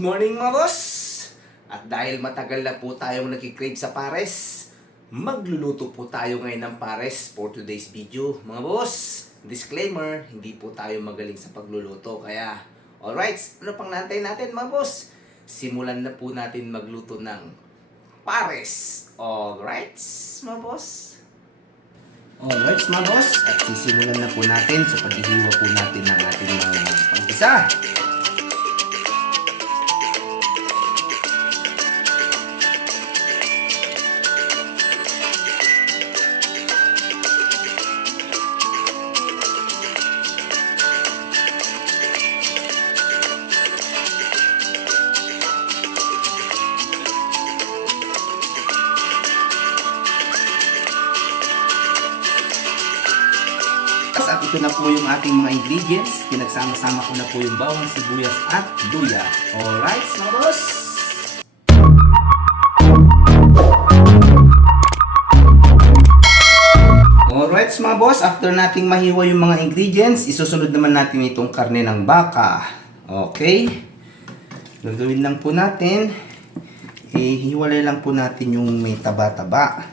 Good morning mga boss! At dahil matagal na po tayong nag-crave sa pares, magluluto po tayo ngayon ng pares for today's video. Mga boss, disclaimer, hindi po tayo magaling sa pagluluto. Kaya, alright, ano pang nantay natin mga boss? Simulan na po natin magluto ng pares. Alright, mga boss? Alright mga boss, at sisimulan na po natin sa paghihiwa po natin ng ating mga pang-isa. At ito na po yung ating mga ingredients. Pinagsama-sama ko na po yung bawang, sibuyas at luya. Alright, mga boss? Alright, mga boss. After nating mahiwa yung mga ingredients, isusunod naman natin itong karne ng baka. Okay? Gagawin lang po natin. Hiwalay lang po natin yung may taba-taba.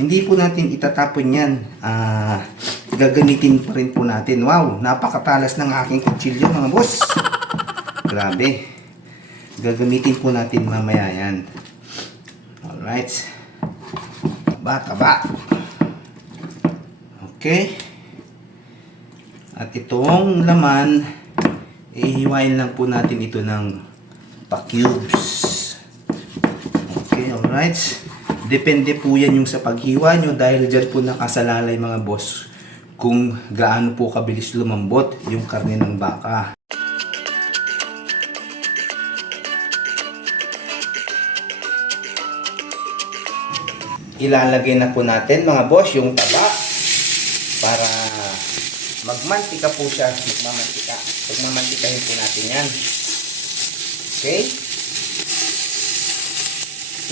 Hindi po natin itatapon yan. Gagamitin pa rin po natin. Wow, napakatalas ng aking kutsilyo mga boss. Grabe. Gagamitin po natin mamaya yan. Alright. Taba. Okay. At itong laman, ihiwain lang po natin ito ng pa-cubes. Okay, alright. Depende po yan yung sa paghiwa nyo dahil dyan po nakasalalay mga boss kung gaano po kabilis lumambot yung karne ng baka. Ilalagay na po natin mga boss yung taba para magmantika po siya, magmamantika. Pagmamantikahin po natin yan. Okay?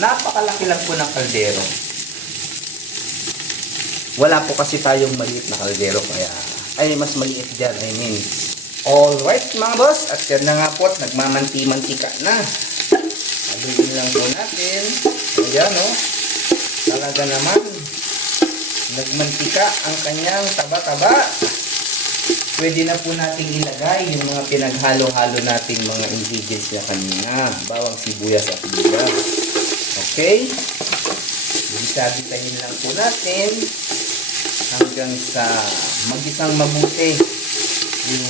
Napakalaki lang po ng kaldero. Wala po kasi tayong maliit na kaldero kaya ay mas maliit dyan, alright mga boss, at yan na nga po at nagmamanti-mantika na. Haluin lang po natin. Ayan talaga naman nagmantika ang kanyang taba-taba. Pwede na po nating ilagay yung mga pinaghalo-halo nating mga ingredients na kanina, bawang, sibuyas at luya. Okay, bisa-bisahin lang po natin hanggang sa magisang mabuti yung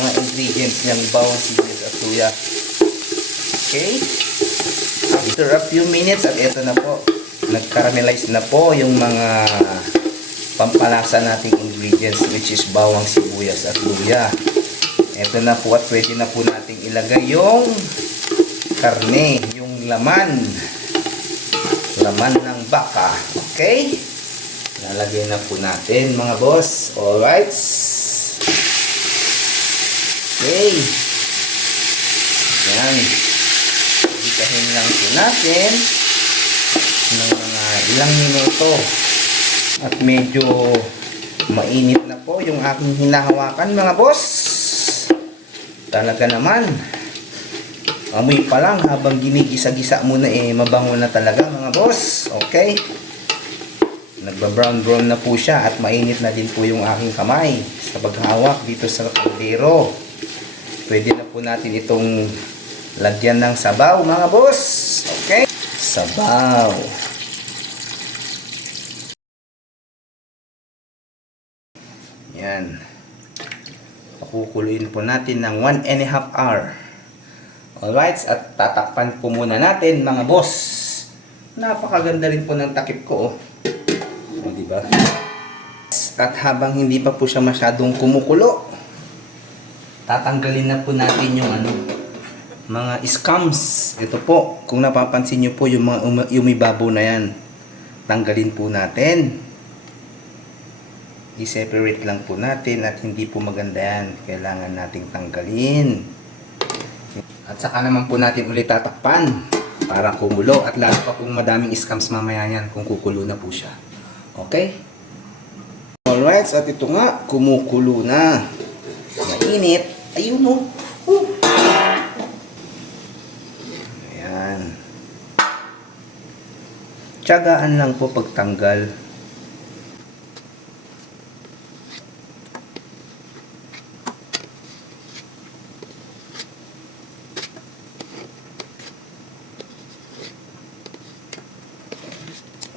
mga ingredients niyang bawang, sibuyas at luya. Okay, after a few minutes at ito na po, nag-caramelize na po yung mga pampalasa nating ingredients which is bawang, sibuyas at luya. Ito na po at pwede na po nating ilagay yung karne, yung laman ng baka. Okay, lalagay na po natin mga boss. Alright, okay, yan, ikahin lang po natin ng mga ilang minuto at medyo mainit na po yung aking hinahawakan mga boss. Talaga naman amoy pa lang habang ginigisa-gisa muna mabango na talaga mga boss. Okay, nagba-brown na po siya at mainit na din po yung aking kamay sa paghawak dito sa kaldero. Pwede na po natin itong lagyan ng sabaw mga boss. Okay, sabaw. Yan, pakukuluin po natin ng 1.5 hour. Alright, at tatakpan po muna natin mga boss. Napakaganda rin po ng takip ko diba? At habang hindi pa po siya masyadong kumukulo, tatanggalin na po natin yung mga scums. Ito po, kung napapansin nyo po yung mga umibabaw na yan, tanggalin po natin. I-separate lang po natin at hindi po maganda yan. Kailangan nating tanggalin. At saka naman po natin ulit tatakpan para kumulo. At lalo pa kung madaming scams mamaya yan kung kukulo na po siya. Okay? Alright, at ito nga, kumukulo na. Mainit. Ayun Tiyagaan lang po pagtanggal.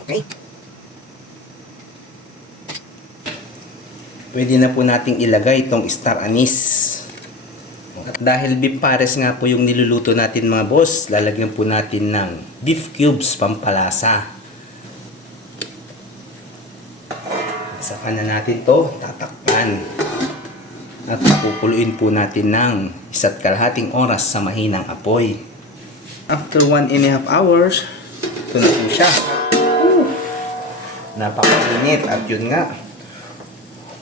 Okay. Pwede na po nating ilagay itong star anise. At dahil beef pares nga po yung niluluto natin mga boss, lalagyan po natin ng beef cubes pampalasa. At saka na natin to tatakpan. At pupuluin po natin ng 1.5 oras sa mahinang apoy. After 1.5 hours, ito na po siya. Napakainit at yun nga,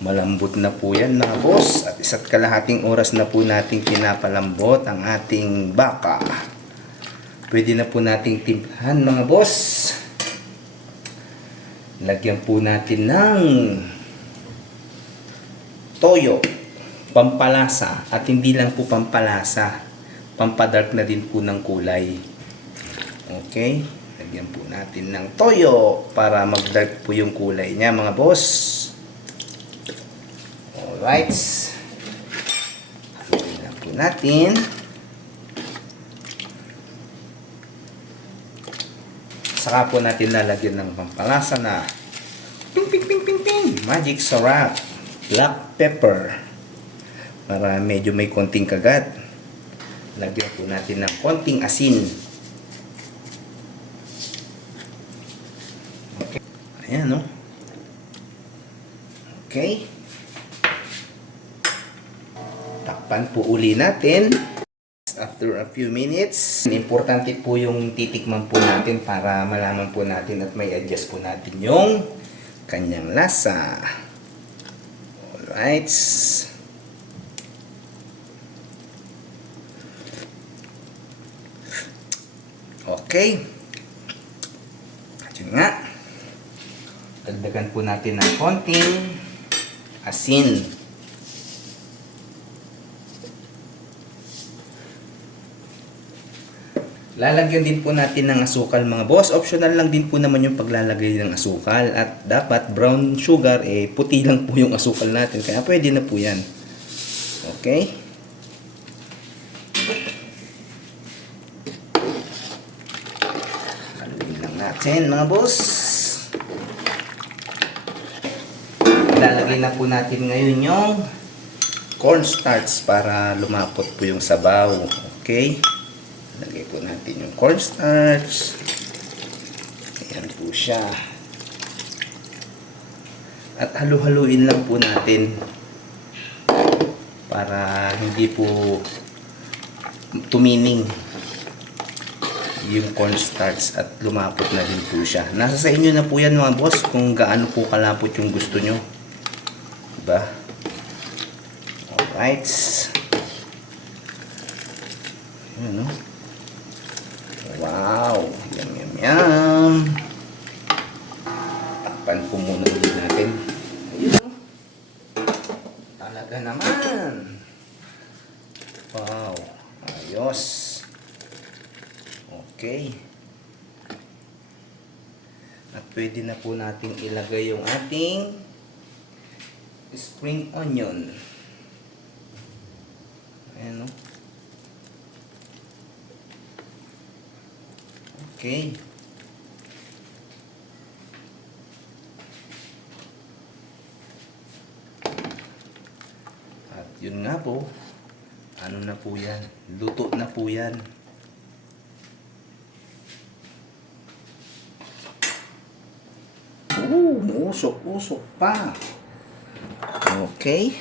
malambot na po yan mga boss. At 1.5 oras na po nating pinapalambot ang ating baka. Pwede na po nating timplahan mga boss. Lagyan po natin ng toyo, pampalasa. At hindi lang po pampalasa, pampadark na din po ng kulay. Okay, lagyan po natin ng toyo para mag-dark po yung kulay niya mga boss. Alright. Haluin lang po natin. Saka po natin lalagyan ng pampalasa na ping ping ping ping ping magic sarap, black pepper para medyo may konting kagat. Lagyan po natin ng konting asin. Okay. Ayan, no? Okay. Takpan po uli natin. After a few minutes, importante po yung titikman po natin para malaman po natin at may adjust po natin yung kanyang lasa. Alright. Okay. At yun nga. Dagdagan po natin ng konting asin. Lalagyan din po natin ng asukal mga boss. Optional lang din po naman yung paglalagay ng asukal. At dapat brown sugar, puti lang po yung asukal natin. Kaya pwede na po yan. Okay? Haluin lang natin mga boss. Lalagay na po natin ngayon yung cornstarch para lumapot po yung sabaw. Okay? Lagay po natin yung cornstarch. Ayan po siya. At halu-haluin lang po natin para hindi po tumining yung cornstarch at lumapot na din po siya. Nasa sa inyo na po yan mga boss kung gaano po kalapot yung gusto nyo. Diba? Alright. Ayan, no? Wow! Yum, yum, yum! Takpan po muna ulit natin. Ayun. Talaga naman! Wow! Ayos! Okay. At pwede na po natin ilagay yung ating spring onion. Ayan, no? Okay. At yun nga po. Ano na po yan? Luto na po yan. Usok-usok pa. Okay.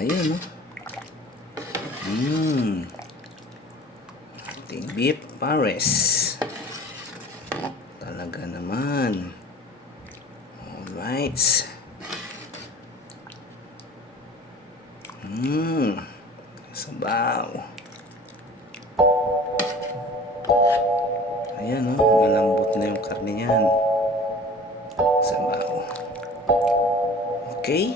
Ayun, no? Ating beef pares. Talaga naman. Alright. Sabaw. Ayan, no? Malambot na yung karne niyan. Sabaw. Okay.